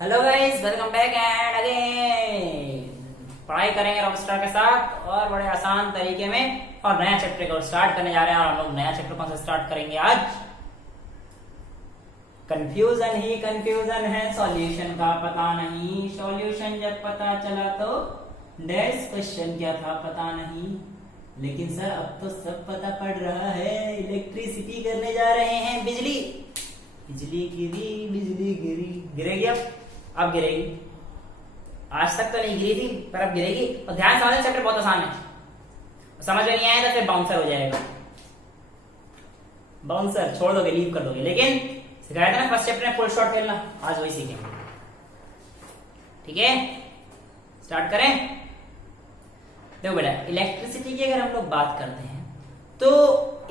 Hello guys, welcome back and again. पढ़ाई करेंगे Rockstar के साथ और बड़े आसान तरीके में और नया चैप्टर को स्टार्ट करने जा रहे हैं। और हम लोग नया चैप्टर कौन सा स्टार्ट करेंगे आज? कंफ्यूजन ही कंफ्यूजन है, सॉल्यूशन का पता नहीं। सॉल्यूशन जब पता चला तो डैश क्वेश्चन क्या था पता नहीं। लेकिन सर अब तो सब पता पड़ रहा है। इलेक्ट्रिसिटी करने जा रहे हैं। बिजली गिरी गिरेगी। अब गिरेगी। आज तक तो नहीं गिरी थी पर अब गिरेगी। और ध्यान से समझना, चैप्टर बहुत आसान है। समझ में नहीं आया तो फिर बाउंसर हो जाएगा। बाउंसर छोड़ दोगे, लीव कर दोगे। लेकिन सिखाया था ना फर्स्ट चैप्टर में फुल शॉट खेलना, आज वही सीखेंगे। ठीक है, स्टार्ट करें। देखो बेटा, इलेक्ट्रिसिटी की अगर हम लोग बात करते हैं तो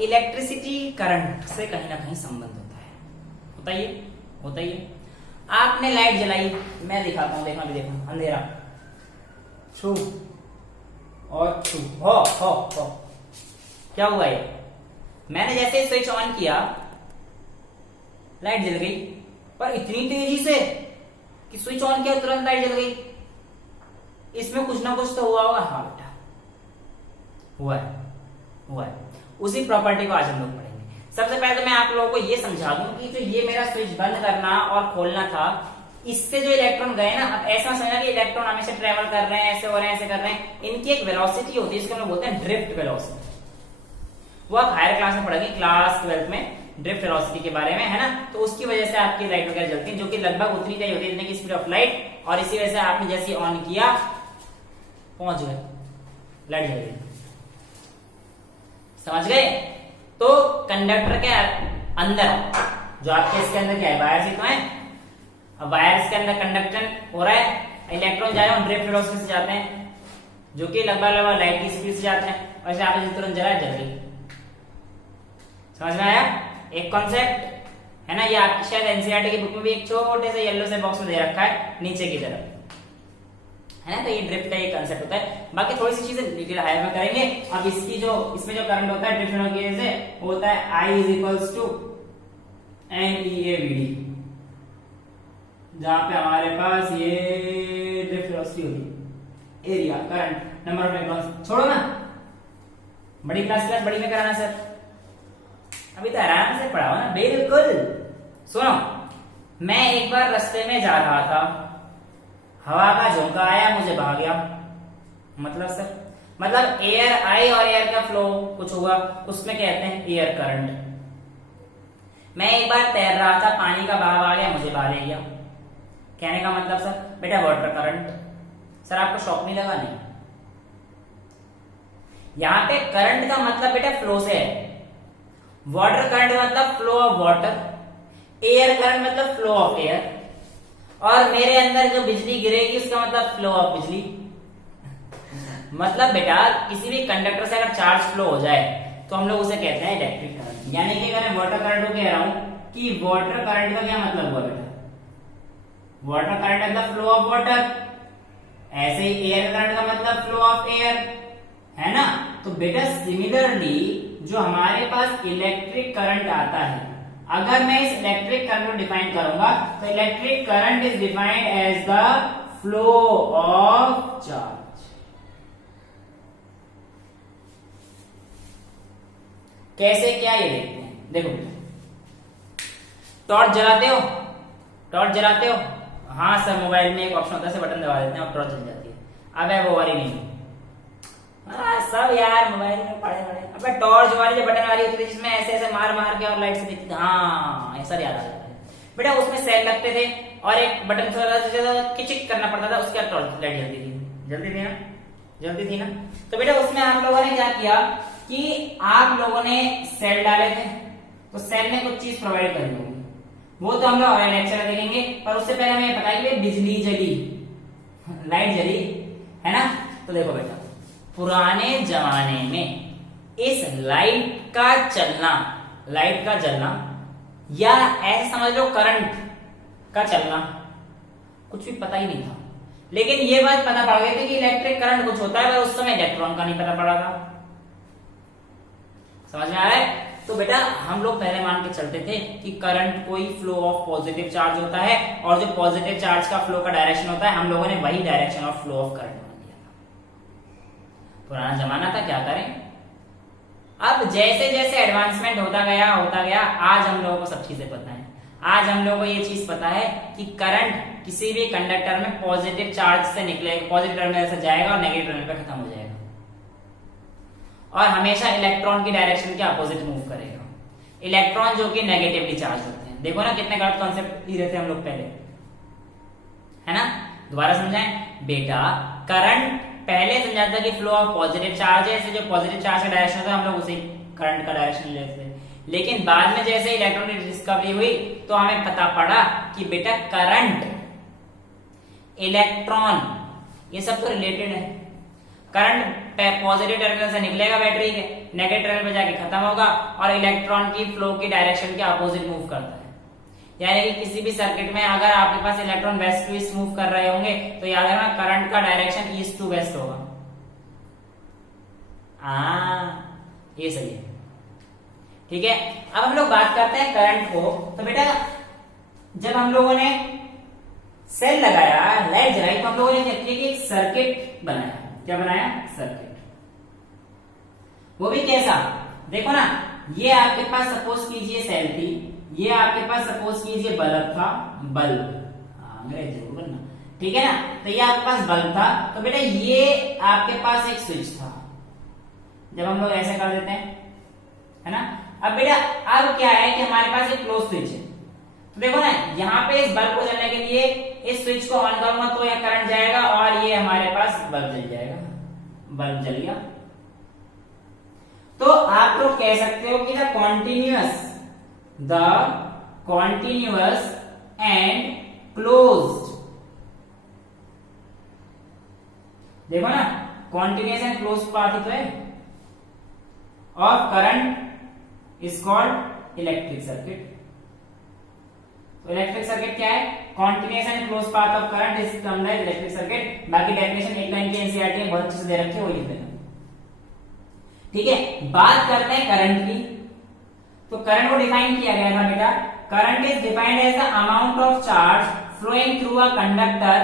इलेक्ट्रिसिटी करंट से कहीं ना कहीं संबंध होता ही है। आपने लाइट जलाई, मैं दिखाता हूं, देखना भी देखना। अंधेरा छू और छू हो क्या हुआ ये? मैंने जैसे स्विच ऑन किया लाइट जल गई, पर इतनी तेजी से कि स्विच ऑन किया तुरंत लाइट जल गई। इसमें कुछ ना कुछ तो हुआ होगा। हाँ बेटा, हुआ है। उसी प्रॉपर्टी को आज हम लोग पढ़ेंगे। सबसे पहले तो मैं आप लोगों को ये समझा दूं कि जो ये मेरा स्विच बंद करना और खोलना था, इससे जो इलेक्ट्रॉन गए ना, अब ऐसा समझना कि इलेक्ट्रॉन हमेशा ट्रेवल कर रहे हैं, ऐसे हो रहे हैं, ऐसे कर रहे हैं। इनकी एक वेलोसिटी होती है, इसको हम लोग बोलते हैं ड्रिफ्ट वेलोसिटी। वो आप हायर क्लास में पढ़ेंगे, क्लास 12 में ड्रिफ्ट वेलोसिटी के बारे में, है ना। तो उसकी वजह से आपकी लाइट वगैरह जलती है, जो कि लगभग उतनी तेज होती है जितनी की स्पीड ऑफ लाइट। और इसी वजह से आपने जैसे ऑन किया पहुंच गए, लाइट जल गई। समझ गए? तो कंडक्टर के अंदर जो आपके इसके अंदर क्या है, वायर्स ही तो है। अब वायर्स के अंदर कंडक्शन हो रहा है, इलेक्ट्रॉन जा रहे हैं ड्रिफ्ट वेलोसिटी से जाते हैं, जो कि लगभग लाइट की स्पीड से जाते हैं। वैसे आपने जिस तुरंत जला जल गई। समझ में आया एक कॉन्सेप्ट, है ना। ये आपकी शायद एनसीईआरटी की बुक में भी एक छोटे से येलो से बॉक्स में दे रखा है नीचे की तरफ, है ना। तो ये ड्रिफ्ट का ये कांसेप्ट होता है। बाकी थोड़ी सी चीजें डिटेल हायर में करेंगे। अब इसकी जो इसमें जो करंट होता है ड्रिफ्ट की वजह से होता है I इज टू NEAVD, जहां पे हमारे पास ये ड्रिफ्ट वेलोसिटी होती है, area current number of electrons. छोड़ो ना, बड़ी क्लास बड़ी में कराना सर, अभी तो आराम से पढ़ाओ ना। बिल्कुल सुनो, मैं एक बार रास्ते में जा रहा था, हवा का झोंका आया, मुझे बहा गया। मतलब सर, मतलब एयर आई और एयर का फ्लो कुछ हुआ, उसमें कहते हैं एयर करंट। मैं एक बार तैर रहा था, पानी का बहाव आ गया, मुझे बहा ले गया। कहने का मतलब सर बेटा वाटर करंट। सर आपको शॉक नहीं लगा? नहीं। यहां पे करंट का मतलब बेटा फ्लो से है। वाटर करंट मतलब flow of water, air current मतलब फ्लो ऑफ एयर। और मेरे अंदर जो बिजली गिरेगी उसका मतलब फ्लो ऑफ बिजली। मतलब बेटा किसी भी कंडक्टर से अगर चार्ज फ्लो हो जाए तो हम लोग उसे कहते हैं इलेक्ट्रिक करंट। यानी कि अगर मैं वाटर करंट को कह रहा हूं कि वाटर करंट का क्या मतलब हुआ बेटा? वाटर करंट मतलब फ्लो ऑफ वाटर। ऐसे ही एयर करंट का मतलब फ्लो ऑफ एयर, है ना। तो बेटा सिमिलरली जो हमारे पास इलेक्ट्रिक करंट आता है, अगर मैं इस इलेक्ट्रिक करंट को डिफाइन करूंगा तो electric current is defined as the flow of charge. कैसे क्या ये देखते हैं। देखो टॉर्च जलाते हो। हाँ सर, मोबाइल में एक ऑप्शन होता है, बटन दबा देते हैं और टॉर्च जल जाती है। अब वो वाली नहीं। सब यार मोबाइल में पड़े। अबे टॉर्च वाली जो बटन वाली होती थी, जिसमें ऐसे ऐसे मार के और लाइट से दिखती, हाँ ऐसा याद आ जाता है बेटा। उसमें सेल लगते थे और एक बटन से किचिक करना पड़ता था, उसके बाद टॉर्च लाइट जलती थी ना। तो बेटा उसमें आप लोगों ने क्या किया कि आप लोगों ने सेल डाले थे, तो सेल ने कुछ चीज प्रोवाइड करी होगी, वो तो हम लोग लेक्चर में देखेंगे। पर उससे पहले हमें बताइए बिजली जली, लाइट जली, है ना। तो देखो बेटा, पुराने जमाने में इस लाइट का जलना या ऐसे समझ लो करंट का चलना कुछ भी पता ही नहीं था। लेकिन ये बात पता पड़ गई थी कि इलेक्ट्रिक करंट कुछ होता है, पर उस समय इलेक्ट्रॉन का नहीं पता पड़ा था। समझ में आ रहा है? तो बेटा हम लोग पहले मान के चलते थे कि करंट कोई फ्लो ऑफ पॉजिटिव चार्ज होता है और जो पॉजिटिव चार्ज का फ्लो का डायरेक्शन होता है हम लोगों ने वही direction of flow of current मान लिया था। पुराना जमाना था, क्या करें। अब जैसे जैसे एडवांसमेंट होता गया आज हम लोगों को सब चीजें पता है। आज हम लोगों को ये चीज पता है कि करंट किसी भी कंडक्टर में पॉजिटिव चार्ज से निकलेगा, पॉजिटिव टर्मिनल से जाएगा और नेगेटिव टर्मिनल पे खत्म हो जाएगा और हमेशा इलेक्ट्रॉन की डायरेक्शन के अपोजिट मूव करेगा। इलेक्ट्रॉन जो कि नेगेटिवली चार्ज होते हैं। देखो ना कितने गलत कॉन्सेप्ट लिए थे हम लोग पहले, है ना। दोबारा समझाएं बेटा, करंट पहले समझा था कि फ्लो ऑफ पॉजिटिव चार्ज है, जो पॉजिटिव चार्ज का डायरेक्शन होता है हम लोग उसी करंट का डायरेक्शन लेते हैं। लेकिन बाद में जैसे इलेक्ट्रॉन की डिस्कवरी हुई तो हमें पता पड़ा कि बेटा करंट, इलेक्ट्रॉन, ये सब तो रिलेटेड है। करंट पॉजिटिव टर्मिनल से निकलेगा बैटरी के, नेगेटिव टर्मिनल पे जाके खत्म होगा और इलेक्ट्रॉन की फ्लो की डायरेक्शन के अपोजिट मूव करता है। यानी कि किसी भी सर्किट में अगर आपके पास electron west to east move कर रहे होंगे तो याद रखना करंट का डायरेक्शन ईस्ट टू वेस्ट होगा। ये सही है, ठीक है। अब हम लोग बात करते हैं करंट को। तो बेटा जब हम लोगों ने सेल लगाया, लाइट जलाई, तो हम लोगों ने क्या किया कि एक सर्किट बनाया। क्या बनाया? सर्किट। वो भी कैसा? देखो ना, ये आपके पास सपोज कीजिए सेल थी, ये आपके पास सपोज कीजिए बल्ब था, बल्ब, अंग्रेजी जरूर बनना, ठीक है ना। तो ये आपके पास बल्ब था, तो बेटा ये आपके पास एक स्विच था। जब हम लोग ऐसे कर देते हैं, है ना। अब बेटा अब क्या है कि हमारे पास एक क्लोज स्विच है। तो देखो ना, यहाँ पे इस बल्ब को जलने के लिए इस स्विच को ऑन करूंगा तो यह करंट जाएगा और ये हमारे पास बल्ब जल जाएगा। बल्ब जल गया। तो आप लोग कह सकते हो कि द कॉन्टिन्यूअस एंड क्लोज्ड, देखो ना, कॉन्टिन्यूअस एंड क्लोज पाथ ही तो है, of current is called electric circuit. तो इलेक्ट्रिक सर्किट क्या है? Continuous and close path of current is termed as electric circuit. बाकी डेफिनेशन एक लाइन की एनसीईआरटी में बहुत अच्छे से दे रखी है, वो लिख देना, ठीक है। बात करते हैं करंट की। तो करंट को डिफाइन किया गया था बेटा, current is defined as the amount of charge flowing through a conductor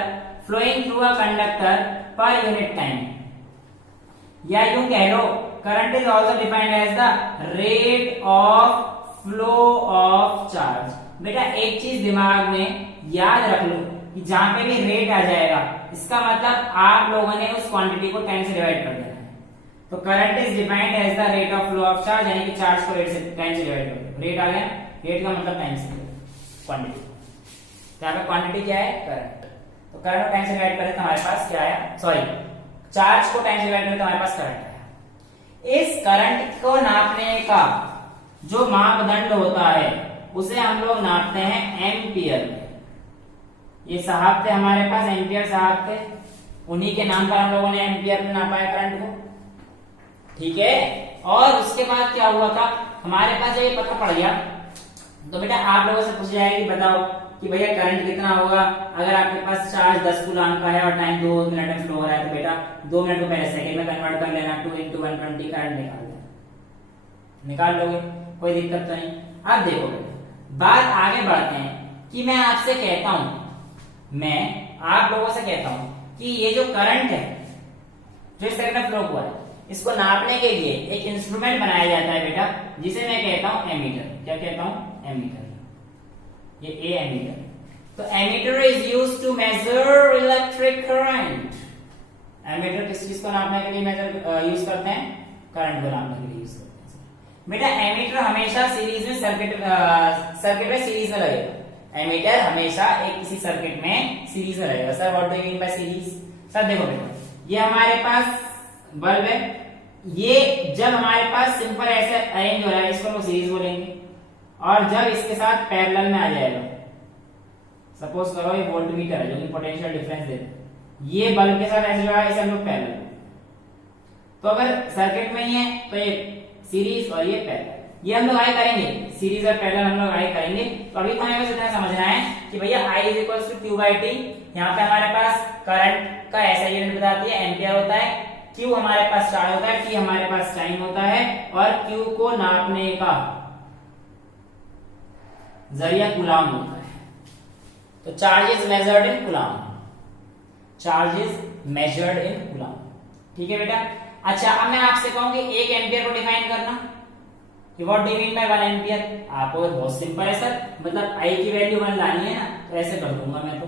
per unit time, या यूं कह लो current is also defined as the rate of flow of charge. बेटा एक चीज दिमाग में याद रख लो कि जहां पे भी रेट आ जाएगा इसका मतलब आप लोगों ने उस क्वांटिटी को टाइम से डिवाइड कर देना है। तो current is defined as the rate of flow of charge, यानी कि चार्ज को रेट से टाइम से डिवाइड कर दो। रेट आ गया, रेट का मतलब टाइम से, क्वांटिटी। तो यहाँ पे क्वांटिटी क्या है? करंट। तो करंट को टाइम से डिवाइड करें तो हमारे पास क्या आया? सॉरी, चार्ज को टाइम से डिवाइड करें तो हमारे पास करंट आया। इस करंट को नापने का जो मापदंड होता है उसे हम लोग नापते हैं एम्पियर में। ये साहब थे हमारे पास, एम्पियर साहब थे, उन्हीं के नाम पर हम लोगों ने एम्पियर में नापा है करंट को, ठीक है। और उसके बाद क्या हुआ था, हमारे पास जब ये पता पड़ गया तो बेटा आप लोगों से पूछ जाएगा कि बताओ कि भैया करंट कितना होगा अगर आपके पास चार्ज 10 कूलम्ब का है और टाइम 2 मिनट में फ्लो हो रहा है। तो बेटा 2 मिनट को पहले सेकंड में कन्वर्ट कर लेना, 2 × 120 करंट निकाल लोगे, कोई दिक्कत तो नहीं। अब देखो बेटा, बात आगे बढ़ते हैं कि मैं आपसे कहता हूं, मैं आप लोगों से कहता हूं कि ये जो करंट है जो इस तरह फ्लो हुआ है, इसको नापने के लिए एक इंस्ट्रूमेंट बनाया जाता है बेटा, जिसे मैं कहता हूं एमीटर। क्या कहता हूं? एमीटर। ये ए एमीटर। तो ammeter is used to measure electric current. Ammeter किस चीज को नापने के लिए मेजर यूज करते हैं? करंट को नापने के लिए यूज करते हैं बेटा। एमीटर हमेशा सीरीज में सर्किट में सीरीज में लगेगा। एमीटर हमेशा एक किसी सर्किट में सीरीज में लगेगा। Sir what do you mean by series? Sir देखो बेटा, ये हमारे पास बल्ब है, ये जब हमारे पास सिंपल ऐसे अरेंज हो रहा है इसको हम सीरीज बोलेंगे, और जब इसके साथ पैरेलल में आ जाएगा, सपोज करो ये वोल्टमीटर है जो कि पोटेंशियल डिफरेंस देता है, ये बल्ब के साथ ऐसे जुड़ा है, इसे हम लोग पैरेलल। तो अगर सर्किट में ही है तो ये सीरीज और ये पैरेलल, ये हम लोग आगे करेंगे, सीरीज और पैरेलल हम लोग आगे करेंगे। तो अभी तो हमें बस इतना समझना है कि भैया I = Q/T। यहाँ पे हमारे पास करंट का ऐसा यूनिट बताती है, एम्पियर होता है, Q हमारे पास चार्ज होता है, T हमारे पास टाइम होता है, और Q को नापने का जरिया कूलाम होता है। तो charge is measured in coulomb, charge is measured in coulomb. ठीक है बेटा। अच्छा अब मैं आपसे कहूंगी 1 एम्पियर को डिफाइन करना, कि what do you mean by 1 ampere. आपको बहुत सिंपल है सर, मतलब आई की वैल्यू 1 लानी है ना, तो ऐसे कर दूंगा मैं, तो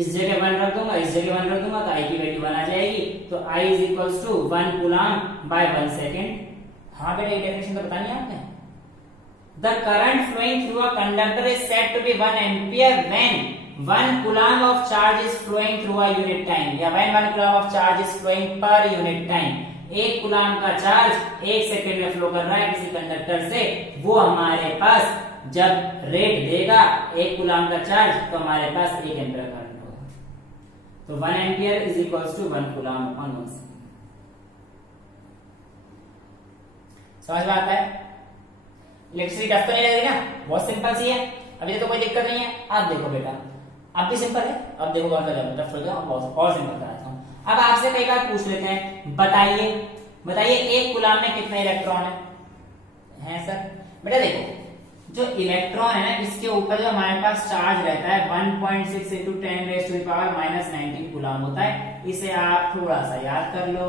इस जगह 1 रख दूंगा, इस जगह 1 रख दूंगा, तो आई की वैल्यू 1 आ जाएगी। तो I is equals to 1 coulomb by 1 second. हाँ बेटा ये डेफिनेशन तो बतानी है आपने। The current flowing through a conductor is said to be 1 ampere when 1 coulomb of charge is flowing through a unit time, या when 1 coulomb of charge is flowing per unit time। 1 coulomb का charge 1 second में flow कर रहा है किसी conductor से, वो हमारे पास जब रेट देगा 1 कूलाम का चार्ज, तो हमारे पास 1 एम्पीयर करंट होगा। तो 1 ampere is equals to 1 coulomb upon 1 second. समझ में आता है? इलेक्ट्रिसिटी टफ तो नहीं लगेगी ना, बहुत सिंपल सी है, अभी तो कोई दिक्कत नहीं है। आप देखो बेटा, अब भी सिंपल है, अब देखो कौन सा टफ हो गया और सिंपल कराता हूं। अब आपसे कई बार पूछ लेते हैं, बताइए बताइए 1 कूलाम में कितने इलेक्ट्रॉन है सर। बेटा देखो जो इलेक्ट्रॉन है ना, इसके ऊपर जो हमारे पास चार्ज रहता है 1.6 into 10 raised to the power -19 coulomb होता है। इसे आप थोड़ा सा याद कर लो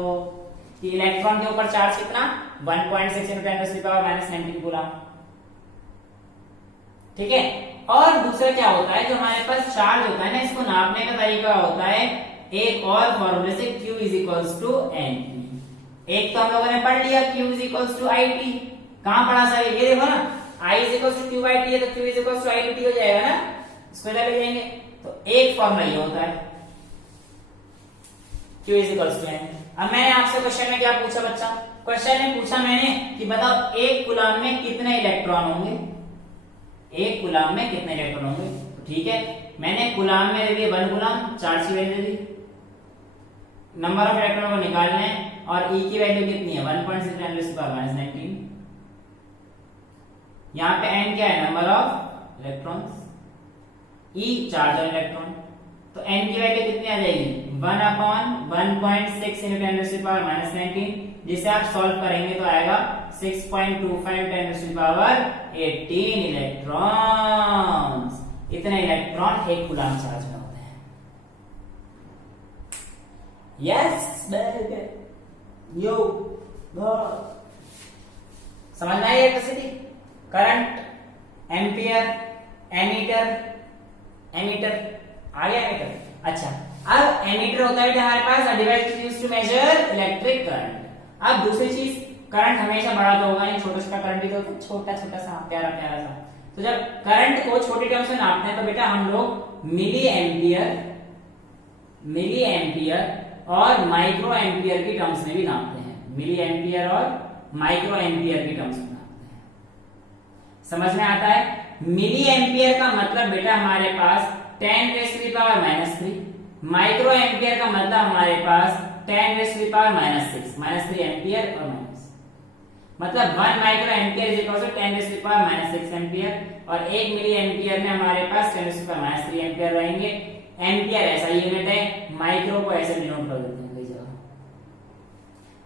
कि इलेक्ट्रॉन के ऊपर चार्ज कितना, 1.6 into 10 raised to the power -19 coulomb. ठीक है। और दूसरा क्या होता है, जो हमारे पास चार्ज होता है ना, इसको नापने का तरीका होता है एक और फॉर्मूले से, Q is equals to NP। एक तो हम लोगों ने पढ़ लिया Q is equals to IT। कहां पढ़ा सर, ये देखो ना, I is equals to QIT है, तो Q is equals to IDT हो जाएगा ना, इसको इधर ले जाएंगे। तो एक फॉर्मूला ये होता है Q is equals to N। अब मैंने आपसे क्वेश्चन में क्या पूछा बच्चा, क्वेश्चन में पूछा मैंने कि बताओ 1 कूलाम में कितने इलेक्ट्रॉन होंगे, 1 कूलाम में कितने इलेक्ट्रॉन होंगे। तो ठीक है, मैंने कूलाम में दे दिया 1 कूलाम, चार्ज की value they the, number of electron को निकालना है, और E की वैल्यू कितनी है 1.6 10 raised to the power -19। यहाँ पे N क्या है, number of electrons, E charge और इलेक्ट्रॉन। तो N की वैल्यू कितनी आ जाएगी 1/1.6 into 10 raised to the power -19, जिसे आप सॉल्व करेंगे तो आएगा 6.25 10 raised to the power 18 electrons. इतने इलेक्ट्रॉन 1 कूलाम चार्ज में होते हैं। यस यो समझ में आई electricity, current, ampere, ammeter, ammeter आ गया एमीटर। अच्छा अब एमीटर होता है हमारे पास device used to measure electric current. अब दूसरी चीज, करंट हमेशा बड़ा तो होगा नहीं, छोटा छोटा करंट ही तो होता है, छोटा छोटा सा प्यारा प्यारा सा। तो जब करंट को छोटी टर्म्स में नापते हैं तो बेटा हम लोग मिली एम्पियर और माइक्रो एम्पियर की टर्म्स में भी नापते हैं, मिली एम्पियर और माइक्रो एम्पियर की टर्म्स में नापते हैं। समझ में आता है? मिली एम्पियर का मतलब बेटा हमारे पास 10 raised to the power -3, micro ampere का मतलब हमारे पास 10 raised to the power -6, -3 ampere और माइनस, मतलब 1 micro ampere is equal to 10 raised to the power -6 ampere, और 1 मिली एम्पियर में हमारे पास 10 raised to the power -3 ampere रहेंगे। एम्पियर ऐसा यूनिट है, माइक्रो को ऐसे डिनोट कर देते हैं कई जगह,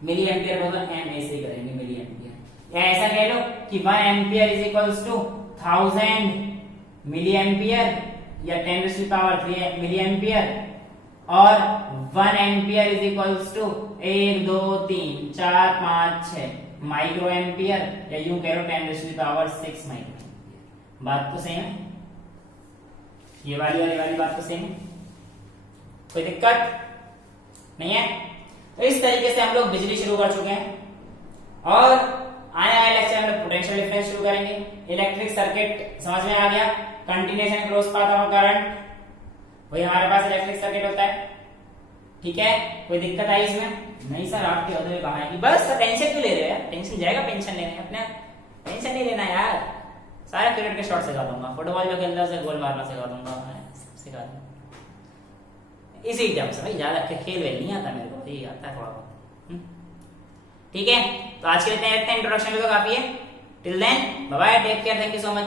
मिली एम्पियर को तो एम ऐसे ही करेंगे मिली एम्पियर, या ऐसा कह लो कि 1 ampere is equals to 1000 milli ampere या 10 raised to the power 3 milli ampere, और 1 ampere is equals to 1 2 3 4 5 6 micro ampere, या यूं कह लो 10 raised to the power 6 micro ampere. बात तो सेम है, ये वाली और ये वाली बात तो सेम है, कोई दिक्कत नहीं है। तो इस तरीके से हम लोग बिजली शुरू कर चुके हैं, और आने वाले लेक्चर में पोटेंशियल डिफरेंस शुरू करेंगे। इलेक्ट्रिक सर्किट समझ में आ गया, continuous and cross path of current, वही हमारे पास इलेक्ट्रिक सर्किट होता है। ठीक है, कोई दिक्कत आई इसमें? नहीं सर आपके होते हुए कहां आएगी, बस टेंशन क्यों ले रहे हो यार, टेंशन जाएगा, पेंशन लेने अपने, टेंशन नहीं लेना यार, सारे क्रिकेट के शॉट सिखा दूंगा, फुटबॉल जो खेलता है उसे गोल मारना सिखा दूंगा, सिखा दूंगा इसी एग्जाम से भाई, ज्यादा खेल वेल नहीं आता मेरे को, यही आता है थोड़ा बहुत। ठीक है, तो आज के लिए इतना इंट्रोडक्शन तो काफी है। Till then bye bye, take care, thank you so much.